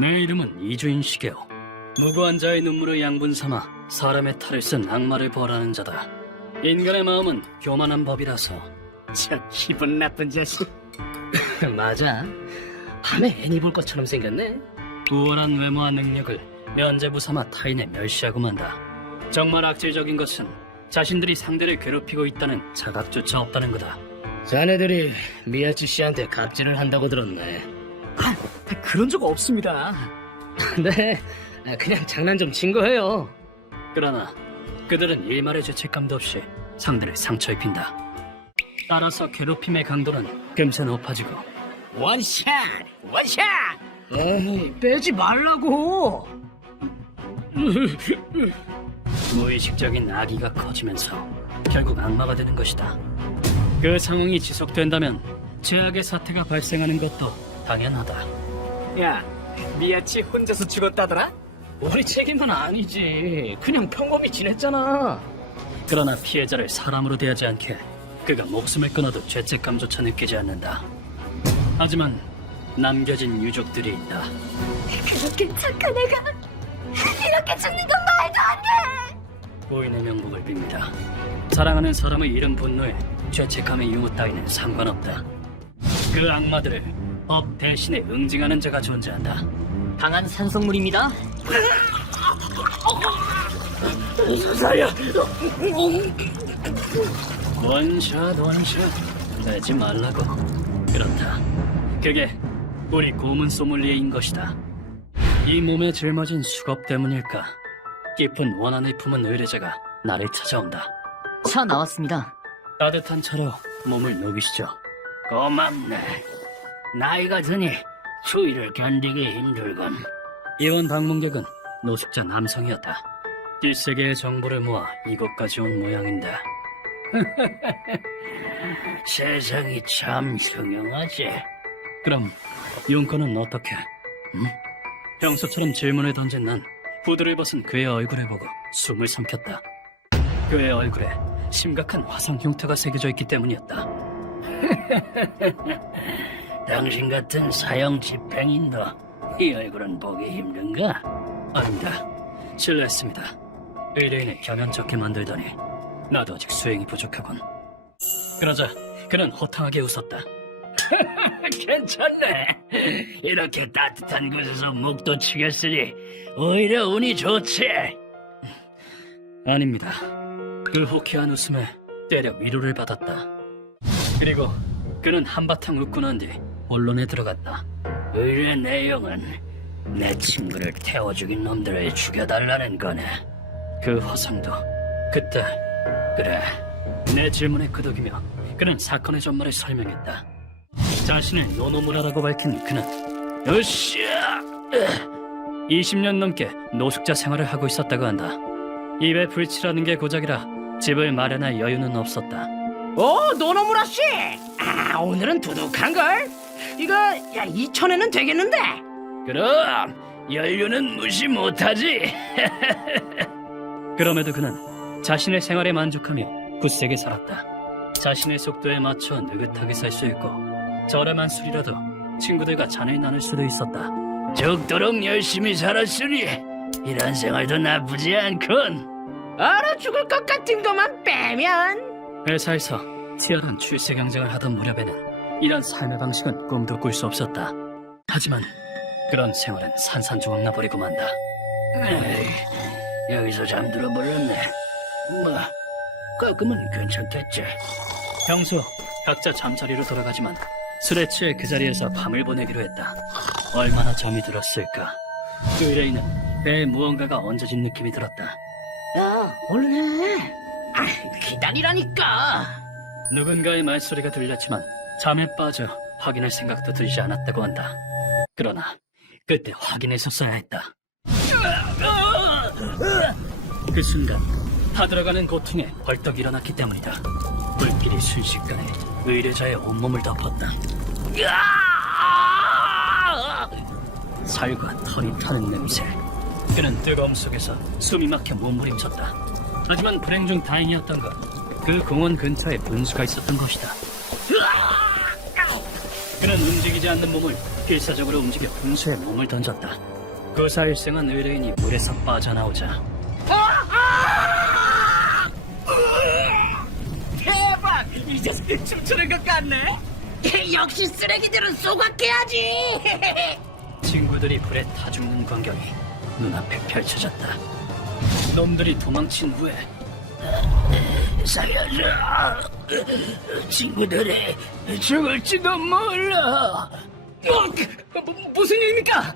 내 이름은 이주인 시게오. 무고한 자의 눈물을 양분 삼아 사람의 탈을 쓴 악마를 벌하는 자다. 인간의 마음은 교만한 법이라서. 저 기분 나쁜 자식. 맞아. 밤에 애니 볼 것처럼 생겼네. 우월한 외모와 능력을 면죄부 삼아 타인에 멸시하고 만다. 정말 악질적인 것은 자신들이 상대를 괴롭히고 있다는 자각조차 없다는 거다. 자네들이 미야츠 씨한테 갑질을 한다고 들었네. 그런 적 없습니다. 네, 그냥 장난 좀 친 거예요. 그러나 그들은 일말의 죄책감도 없이 상대를 상처 입힌다. 따라서 괴롭힘의 강도는 금세 높아지고. 원샷! 원샷! 에이, 빼지 말라고! 무의식적인 악의가 커지면서 결국 악마가 되는 것이다. 그 상황이 지속된다면 죄악의 사태가 발생하는 것도 당연하다. 야, 미야치 혼자서 죽었다더라? 우리 책임은 아니지. 그냥 평범히 지냈잖아. 그러나 피해자를 사람으로 대하지 않게 그가 목숨을 끊어도 죄책감조차 느끼지 않는다. 하지만 남겨진 유족들이 있다. 그렇게 착한 애가 이렇게 죽는 건 말도 안 돼! 고인의 명복을 빕니다. 사랑하는 사람의 이름 분노에 죄책감의 유무 따위는 상관없다. 그 악마들을 법 대신에 응징하는 자가 존재한다. 강한 산성물입니다. 원샷 내지 말라고. 그렇다. 그게 우리 고문 소믈리에인 것이다. 이 몸에 짊어진 수갑 때문일까? 깊은 원한을 품은 의뢰자가 나를 찾아온다. 차 나왔습니다. 따뜻한 차로 몸을 녹이시죠. 고맙네. 나이가 드니 추위를 견디기 힘들건. 이번 방문객은 노숙자 남성이었다. 뒷세계의 정보를 모아 이곳까지 온 모양인데. 세상이 참 형용하지. 그럼 용건은 어떻게? 평소처럼 질문을 던진 난 후드를 벗은 그의 얼굴을 보고 숨을 삼켰다. 그의 얼굴에 심각한 화상 흉터가 새겨져 있기 때문이었다. 당신 같은 사형 집행인도 이 얼굴은 보기 힘든가? 아닙니다. 실례했습니다. 의뢰인을 겸연쩍게 만들더니 나도 아직 수행이 부족하군. 그러자 그는 호탕하게 웃었다. 괜찮네. 이렇게 따뜻한 곳에서 목도 치겠으니 오히려 운이 좋지. 아닙니다. 그 호쾌한 웃음에 때려 위로를 받았다. 그리고 그는 한바탕 웃고 난 뒤 본론에 들어갔다. 의뢰 내용은 내 친구를 태워 죽인 놈들을 죽여달라는 거네. 그 화상도 그때. 그래. 내 질문에 끄덕이며 그는 사건의 전말을 설명했다. 자신을 노노무라라고 밝힌 그는 으쌰! 20년 넘게 노숙자 생활을 하고 있었다고 한다. 입에 불치라는 게 고작이라 집을 마련할 여유는 없었다. 오, 노노무라 씨! 아, 오늘은 두둑한걸? 이거, 야, 2,000엔은 되겠는데? 그럼 연료는 무시 못하지. 그럼에도 그는 자신의 생활에 만족하며 굳세게 살았다. 자신의 속도에 맞춰 느긋하게 살 수 있고 저렴한 술이라도 친구들과 잔을 나눌 수도 있었다. 죽도록 열심히 살았으니 이런 생활도 나쁘지 않군. 얼어 죽을 것 같은 것만 빼면. 회사에서 치열한 출세 경쟁을 하던 무렵에는 이런 삶의 방식은 꿈도 꿀 수 없었다. 하지만 그런 생활은 산산조각 나버리고 만다. 에이, 여기서 잠들어 버렸네. 뭐 가끔은 괜찮겠지. 평소 각자 잠자리로 돌아가지만 술에 취해 그 자리에서 밤을 보내기로 했다. 얼마나 잠이 들었을까. 의뢰인은 배에 무언가가 얹어진 느낌이 들었다. 야, 얼른 해. 아, 기다리라니까. 누군가의 말소리가 들렸지만 잠에 빠져 확인할 생각도 들지 않았다고 한다. 그러나 그때 확인했었어야 했다. 그 순간 타들어가는 고통에 벌떡 일어났기 때문이다. 불길이 순식간에 의뢰자의 온몸을 덮었다. 살과 털이 타는 냄새. 그는 뜨거움 속에서 숨이 막혀 몸부림쳤다. 하지만 불행 중 다행이었던 건 그 공원 근처에 분수가 있었던 것이다. 그는 움직이지 않는 몸을 필사적으로 움직여 분수에 몸을 던졌다. 구사일생한 의뢰인이 물에서 빠져나오자 대박! 이 녀석들 춤추는 것 같네. 역시 쓰레기들은 소각해야지. 친구들이 불에 타 죽는 광경이 눈앞에 펼쳐졌다. 놈들이 도망친 후에 살려줘. 친구들이 죽을지도 몰라. 무슨 일입니까?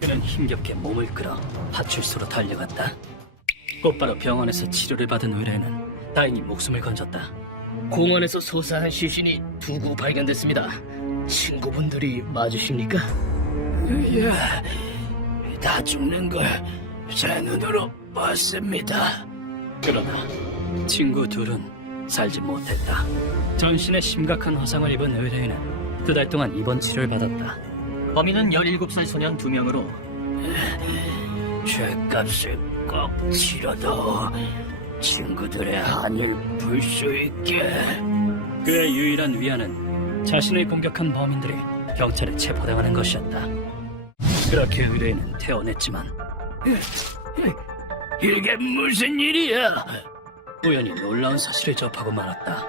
그는 힘겹게 몸을 끌어 파출소로 달려갔다. 곧바로 병원에서 치료를 받은 의뢰인은 다행히 목숨을 건졌다. 공원에서 소사한 시신이 2구 발견됐습니다. 친구분들이 맞으십니까? 예, 다 죽는 걸 제 눈으로 봤습니다. 그러나 친구 둘은 살지 못했다. 전신에 심각한 화상을 입은 의뢰인은 2달 동안 입원 치료를 받았다. 범인은 17살 소년 2명으로 죄값을 꼭 치러도 친구들의 한을 풀 수 있게. 그의 유일한 위안은 자신을 공격한 범인들이 경찰에 체포당하는 것이었다. 그렇게 의뢰인은 퇴원했지만 이게 무슨 일이야? 우연히 놀라운 사실을 접하고 말았다.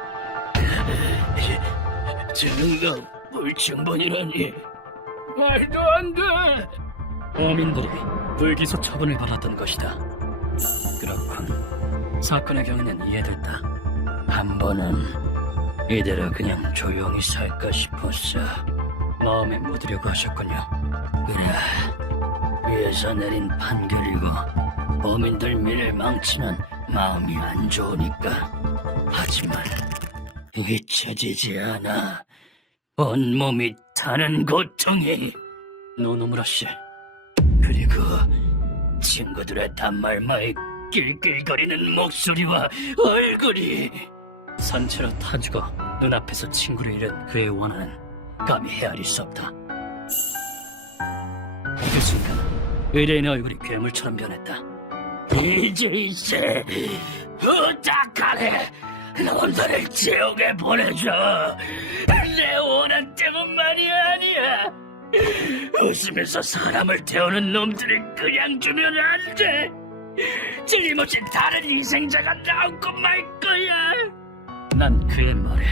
증거 불충분이라니. 말도 안 돼. 범인들이 불기소 처분을 받았던 것이다. 그렇군. 사건의 경위는 이해됐다. 한 번은 이대로 그냥 조용히 살까 싶었어. 마음에 묻으려고 하셨군요. 그래, 위에서 내린 판결이고 범인들 미래를 망치는 마음이 안 좋으니까. 하지만 잊혀지지 않아. 온몸이 타는 고통이. 노노무라 씨, 그리고 친구들의 단말마의 낄낄거리는 목소리와 얼굴이. 산채로 타 죽어 눈앞에서 친구를 잃은 그의 원한은 감히 헤아릴 수 없다. 그 순간 의뢰인의 얼굴이 괴물처럼 변했다. 이제이제 부탁하네. 놈들을 지옥에 보내줘. 내 원한 때문만이 아니야. 웃으면서 사람을 태우는 놈들을 그냥 두면 안 돼. 틀림없이 다른 희생자가 나오고 말 거야. 난 그의 말에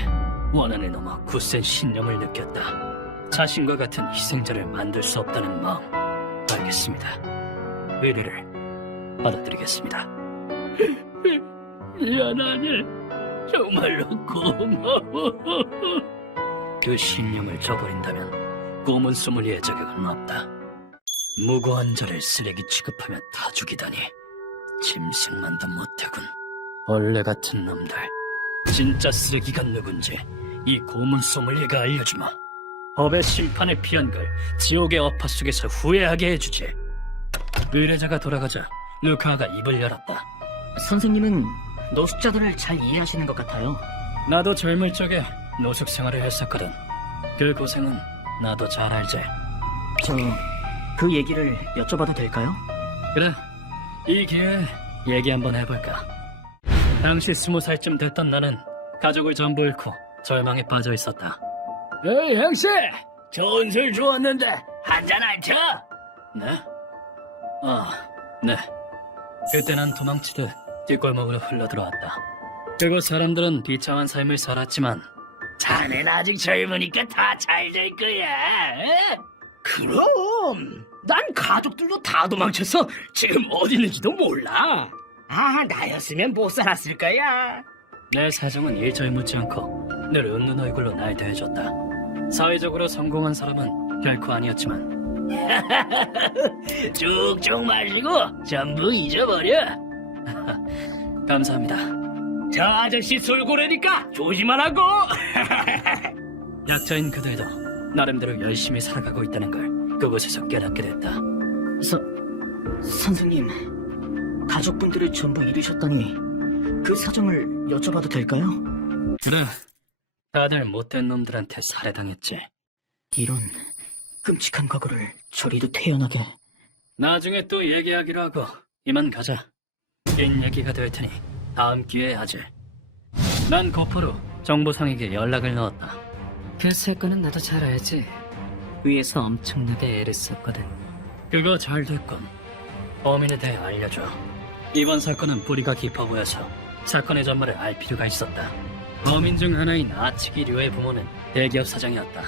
원한에 넘어 굳센 신념을 느꼈다. 자신과 같은 희생자를 만들 수 없다는 마음. 알겠습니다. 의뢰를 받아들이겠습니다. 미안하네. 정말로 고마워. 그 신념을 저버린다면 고문 소믈리의 자격은 없다. 무고한 자를 쓰레기 취급하며 다 죽이다니 짐승만도 못하군. 벌레 같은 놈들. 진짜 쓰레기가 누군지 이 고문 소믈리에가 알려주마. 법의 심판을 피한 걸 지옥의 어파 속에서 후회하게 해주지. 의뢰자가 돌아가자 루카가 입을 열었다. 선생님은 노숙자들을 잘 이해하시는 것 같아요. 나도 젊을 적에 노숙 생활을 했었거든. 그 고생은 나도 잘 알지. 그 얘기를 여쭤봐도 될까요? 그래, 이 기회에 얘기 한번 해볼까. 당시 20살쯤 됐던 나는 가족을 전부 잃고 절망에 빠져 있었다. 에이 형씨, 좋은 술 주었는데 한잔 하죠? 네? 네. 그때 난 도망치듯 뒷골목으로 흘러들어왔다. 그곳 사람들은 비참한 삶을 살았지만 자넨 아직 젊으니까 다 잘 될 거야. 에? 그럼 난 가족들도 다 도망쳐서 지금 어디 있는지도 몰라. 나였으면 못 살았을 거야. 내 사정은 일절 묻지 않고 늘 웃는 얼굴로 날 대해줬다. 사회적으로 성공한 사람은 결코 아니었지만 쭉쭉 마시고 전부 잊어버려. 감사합니다. 저 아저씨 술 고래니까 조심하라고. 약자인 그들도 나름대로 열심히 살아가고 있다는 걸 그곳에서 깨닫게 됐다. 선생님, 가족분들을 전부 잃으셨다니 그 사정을 여쭤봐도 될까요? 그래, 다들 못된 놈들한테 살해당했지. 이런 끔찍한 과거를 저리도 태연하게. 나중에 또 얘기하기로 하고 이만 가자. 긴 얘기가 될 테니 다음 기회에 하지. 난 거포로 정보상에게 연락을 넣었다. 그 사건은 나도 잘 알지. 위에서 엄청나게 애를 썼거든. 그거 잘 됐건 범인에 대해 알려줘. 이번 사건은 뿌리가 깊어 보여서 사건의 전말을 알 필요가 있었다. 범인 중 하나인 아치기 류의 부모는 대기업 사장이었다.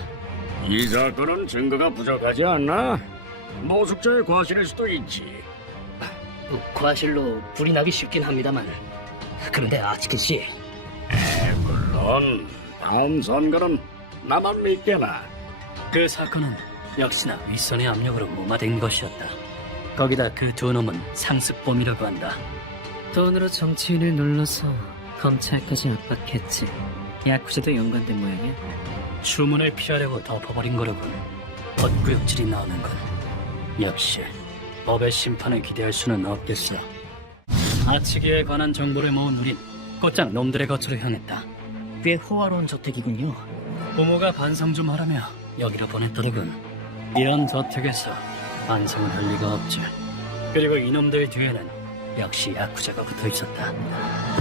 이 사건은 증거가 부족하지 않나? 노숙자의 과실일 수도 있지. 과실로 불이 나기 쉽긴 합니다만. 그런데 아치키 씨, 물론 다음 선거는 나만 믿게나. 그 사건은 역시나 윗선의 압력으로 무마된 것이었다. 거기다 그 두 놈은 상습범이라고 한다. 돈으로 정치인을 눌러서 검찰까지 압박했지. 야쿠자도 연관된 모양이야. 주문을 피하려고 덮어버린 거로군. 헛구역질이 나오는군. 역시 법의 심판을 기대할 수는 없겠어. 아치기에 관한 정보를 모은 우린 곧장 놈들의 거처로 향했다. 꽤 호화로운 저택이군요. 부모가 반성 좀 하라며 여기로 보냈더더군. 이런 저택에서 반성을 할 리가 없지. 그리고 이놈들 뒤에는 역시 야쿠자가 붙어 있었다.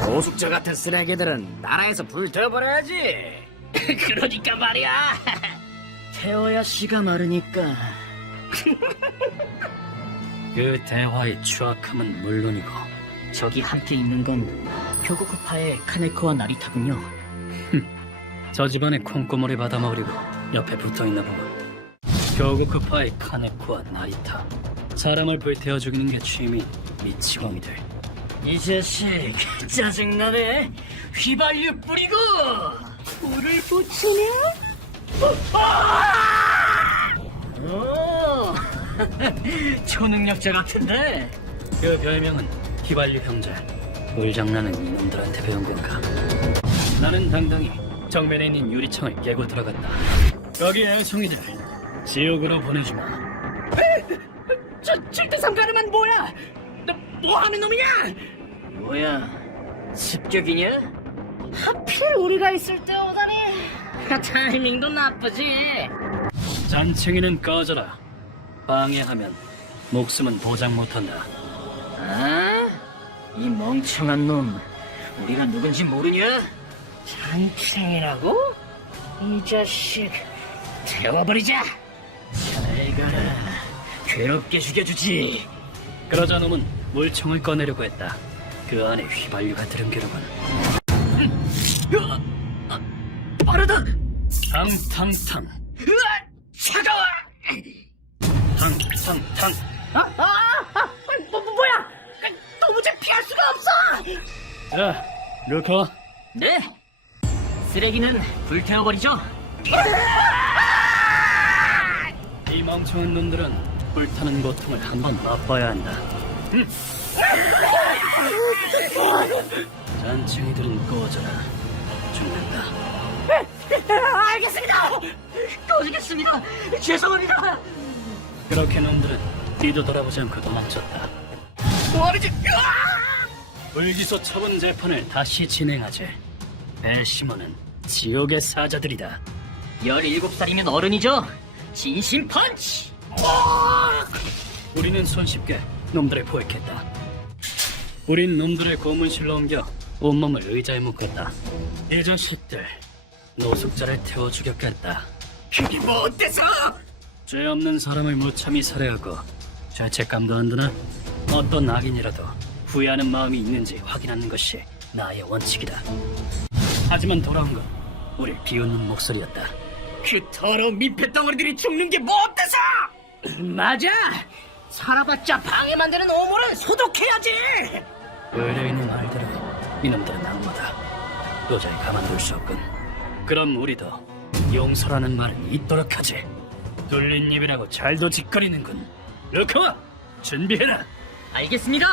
노숙자 같은 쓰레기들은 나라에서 불태워버려야지. 그러니까 말이야. 태워야 씨가 마르니까. 그 대화의 추악함은 물론이고 저기 함께 있는 건 표고쿠파의 카네코와 나리타군요. 저 집안의 콩고물을 받아먹으려고 옆에 붙어있나 보군. 교구크파의 카네코와 나리타. 사람을 불태워 죽이는 게 취미 미치광이들. 이 자식 짜증나네. 휘발유 뿌리고 불을 붙이네. 오, 초능력자 같은데. 그 별명은 휘발유 형제. 물장난은 이놈들한테 배운 건가? 나는 당당히 정면에 있는 유리창을 깨고 들어갔다. 거기 애송이들 지옥으로 보내주마. 저 7대3 가르만 뭐야? 너 뭐하는 놈이냐? 뭐야, 습격이냐? 하필 우리가 있을 때 오다니. 타이밍도 나쁘지. 잔챙이는 꺼져라. 방해하면 목숨은 보장 못한다. 아? 이 멍청한 놈, 우리가 누군지 모르냐? 잔챙이라고? 이 자식 태워버리자. 잘 가라. 괴롭게 죽여주지. 그러자 놈은 물총을 꺼내려고 했다. 그 안에 휘발유가 들은 게로군. 빠르다. 탕탕탕 으아, 차가워. 탕탕탕. 뭐야? 도무지 피할 수가 없어. 자, 루커. 네. 쓰레기는 불태워버리죠. 이 멍청한 놈들은 불타는 고통을 한번 맛봐야 한다. 잔챙이들은 꺼져라. 죽는다. 알겠습니다. 꺼지겠습니다. 죄송합니다. 그렇게 놈들은 뒤도 돌아보지 않고 도망쳤다. 뭐하는지. 불기소 처분 재판을 다시 진행하지. 배심원은 지옥의 사자들이다. 17살이면 어른이죠. 진심 펀치. 우리는 손쉽게 놈들을 포획했다. 우린 놈들을 고문실로 옮겨 온몸을 의자에 묶었다. 이 자식들, 노숙자를 태워 죽였겠다. 그게 뭐 어때서? 죄 없는 사람을 무참히 살해하고 죄책감도 안 드나? 어떤 악인이라도 후회하는 마음이 있는지 확인하는 것이 나의 원칙이다. 하지만 돌아온 건 우릴 비웃는 목소리였다. 그 더러운 민폐 덩어리들이 죽는 게 뭐 어때서? 맞아. 살아봤자 방해 만드는 오물은 소독해야지. 의뢰인의 말대로 이놈들은 악마다. 도저히 가만둘 수 없군. 그럼 우리도 용서라는 말은 잊도록 하지. 뚫린 입이라고 잘도 짓거리는군. 루카와 준비해라. 알겠습니다.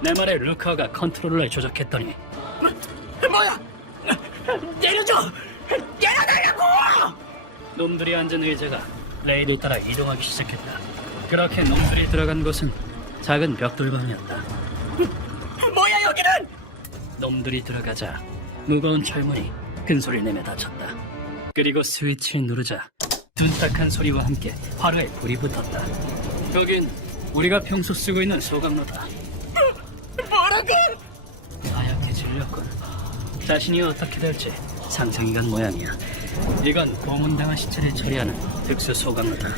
내 말에 루카가 컨트롤러를 조작했더니 뭐야? 내려줘. 내려달라고. 놈들이 앉은 의자가 레일을 따라 이동하기 시작했다. 그렇게 놈들이 들어간 곳은 작은 벽돌방이었다. 뭐야 여기는? 놈들이 들어가자 무거운 철문이 큰 소리를 내며 닫혔다. 그리고 스위치를 누르자 둔탁한 소리와 함께 화로에 불이 붙었다. 거긴 우리가 평소 쓰고 있는 소각로다. 뭐라고? 하얗게 질렸군. 자신이 어떻게 될지 상상이 간 모양이야. 이건 고문당한 시체를 처리하는 특수 소각로다.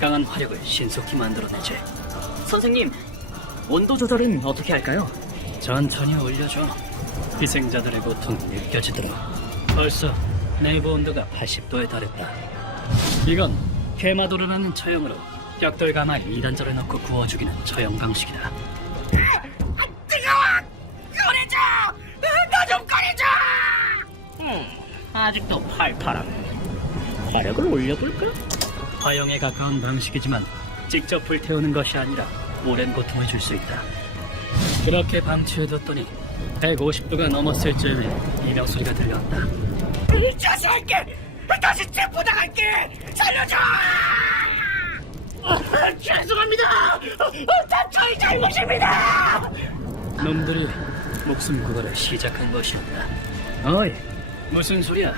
강한 화력을 신속히 만들어내지. 선생님, 온도 조절은 어떻게 할까요? 천천히 올려줘. 희생자들의 고통이 느껴지도록. 벌써 내부 온도가 80도에 달했다. 이건 케마도르라는 처형으로 벽돌 가마에 이단절을 넣고 구워주기는 처형 방식이다. 꺼내줘! 나 좀 꺼내줘! 아직도 팔팔하네. 화력을 올려볼까? 화형에 가까운 방식이지만 직접 불태우는 것이 아니라 오랜 고통을 줄 수 있다. 그렇게 방치해뒀더니 150도가 넘었을 즈음에 이명 소리가 들려왔다. 이 자식이! 다시 체포당할게! 살려줘! 죄송합니다! 다 저희 잘못입니다! 놈들이 목숨 구걸을 시작한 것이었다. 어이, 무슨 소리야?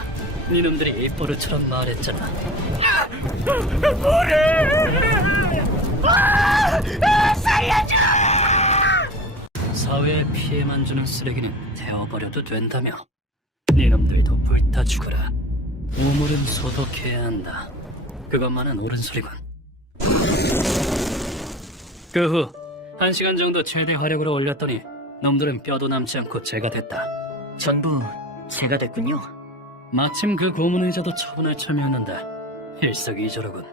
네 놈들이 입버릇처럼 말했잖아. 살려줘! 사회에 피해만 주는 쓰레기는 태워버려도 된다며. 네 놈들도 불타 죽어라. 우물은 소독해야 한다. 그것만은 옳은 소리군. 그 후 1시간 정도 최대 화력으로 올렸더니 놈들은 뼈도 남지 않고 재가 됐다. 전부 제가 됐군요. 마침 그 고문의자도 처분할 참이었는데 일석이조로군.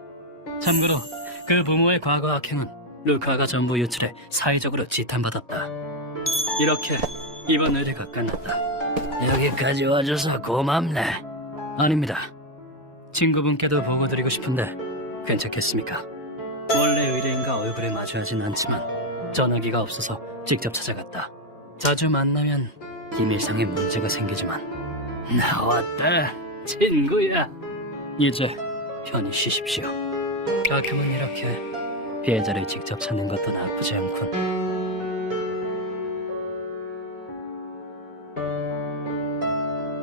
참고로 그 부모의 과거 악행은 루카가 전부 유출해 사회적으로 지탄받았다. 이렇게 이번 의뢰가 끝났다. 여기까지 와줘서 고맙네. 아닙니다. 친구분께도 보고드리고 싶은데 괜찮겠습니까? 원래 의뢰인과 얼굴에 마주하진 않지만 전화기가 없어서 직접 찾아갔다. 자주 만나면 기밀상의 문제가 생기지만 나왔다, 친구야. 이제 편히 쉬십시오. 가끔은 이렇게 피해자를 직접 찾는 것도 나쁘지 않군.